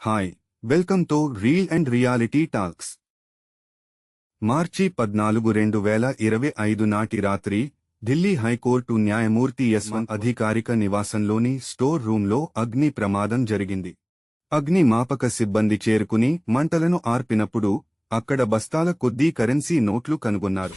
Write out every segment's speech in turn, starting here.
Hi welcome to reel and reality talks మార్చి పద్నాలుగు రెండు వేల ఇరవై ఐదు నాటి రాత్రి ఢిల్లీ హైకోర్టు న్యాయమూర్తి యశ్వంత్ అధికారిక నివాసంలోని స్టోర్ రూంలో అగ్ని ప్రమాదం జరిగింది. అగ్ని మాపక సిబ్బంది చేరుకుని మంటలను ఆర్పినప్పుడు అక్కడ బస్తాల కొద్దీ కరెన్సీ నోట్లు కనుగొన్నారు.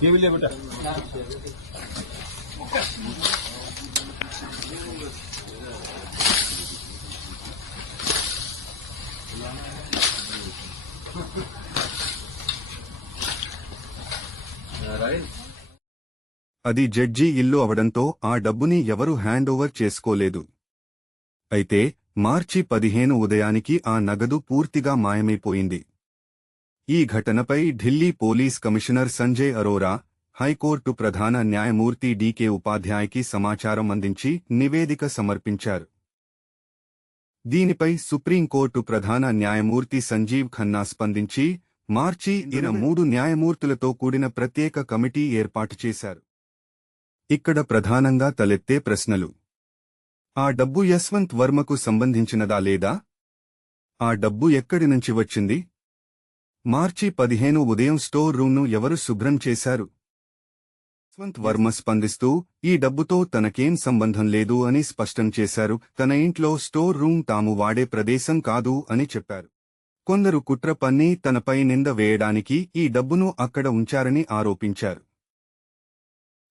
ये भी लिया बेटा అది జడ్జి ఇల్లు అవడంతో ఆ డబ్బుని ఎవరూ హ్యాండ్ ఓవర్ చేసుకోలేదు అయితే మార్చి పదిహేను ఉదయానికి ఆ నగదు పూర్తిగా మాయమైపోయింది ఈ ఘటనపై Delhi police commissioner Sanjay Arora high court ప్రధాన న్యాయమూర్తి డీకే ఉపాధ్యాయకి సమాచారం అందించి నివేదిక సమర్పించారు. దీనిపై సుప్రీంకోర్టు ప్రధాన న్యాయమూర్తి సంజీవ్ ఖన్నా స్పందించి మార్చి ఇర మూడు న్యాయమూర్తులతో కూడిన ప్రత్యేక కమిటీ ఏర్పాటు చేశారు. ఇక్కడ ప్రధానంగా తలెత్తే ప్రశ్నలు. ఆ డబ్బు యశ్వంత్ వర్మకు సంబంధించినదా లేదా? ఆ డబ్బు ఎక్కడి నుంచి వచ్చింది? మార్చి పదిహేను ఉదయం స్టోర్ రూమ్ను ఎవరు శుభ్రం చేశారు? యశ్వంత్ వర్మ స్పందిస్తూ ఈ డబ్బుతో తనకేం సంబంధం లేదు అని స్పష్టం చేశారు. తన ఇంట్లో స్టోర్ రూమ్ తాము వాడే ప్రదేశం కాదు అని చెప్పారు. కొందరు కుట్ర పన్ని తనపై నింద వేయడానికి ఈ డబ్బును అక్కడ ఉంచారని ఆరోపించారు.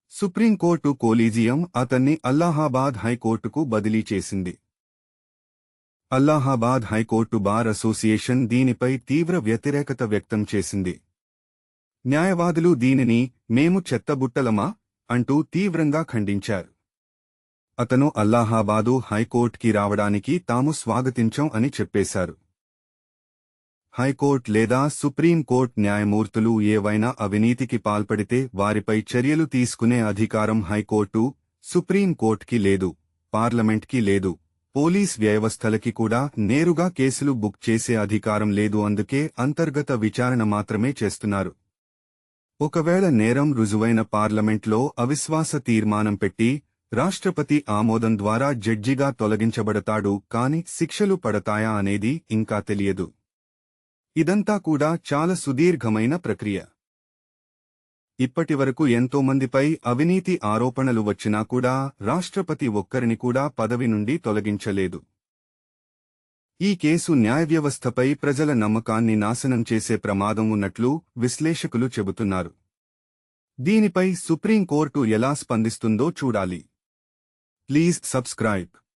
సుప్రీంకోర్టు కోలీజియం అతన్ని అల్లాహాబాద్ హైకోర్టుకు బదిలీ చేసింది. అల్లాహాబాద్ హైకోర్టు బార్ అసోసియేషన్ దీనిపై తీవ్ర వ్యతిరేకత వ్యక్తం చేసింది. న్యాయవాదులు దీనిని మేము చెత్తబుట్టలమా అంటూ తీవ్రంగా ఖండించారు. అతను అల్లాహాబాదు హైకోర్టుకి రావడానికి తాము స్వాగతించం అని చెప్పేశారు. హైకోర్టు లేదా సుప్రీంకోర్టు న్యాయమూర్తులు ఏవైనా అవినీతికి పాల్పడితే వారిపై చర్యలు తీసుకునే అధికారం హైకోర్టు సుప్రీంకోర్టుకి లేదు పార్లమెంట్కి లేదు. పోలీస్ వ్యవస్థలకి కూడా నేరుగా కేసులు బుక్ చేసే అధికారం లేదు అందుకే అంతర్గత విచారణ మాత్రమే చేస్తున్నారు. ఒకవేళ నేరం రుజువైన పార్లమెంట్లో అవిశ్వాస తీర్మానం పెట్టి రాష్ట్రపతి ఆమోదం ద్వారా జడ్జిగా తొలగించబడతాడు కాని శిక్షలు పడతాయా అనేది ఇంకా తెలియదు. ఇదంతా కూడా చాలా సుదీర్ఘమైన ప్రక్రియ. ఇప్పటివరకు ఎంతోమందిపై అవినీతి ఆరోపణలు వచ్చినా కూడా రాష్ట్రపతి ఒక్కరిని కూడా పదవి నుండి తొలగించలేదు. ఈ కేసు న్యాయవ్యవస్థపై ప్రజల నమ్మకాన్ని నాశనం చేసే ప్రమాదం ఉన్నట్లు విశ్లేషకులు చెబుతున్నారు. దీనిపై సుప్రీంకోర్టు ఎలా స్పందిస్తుందో చూడాలి. Please subscribe.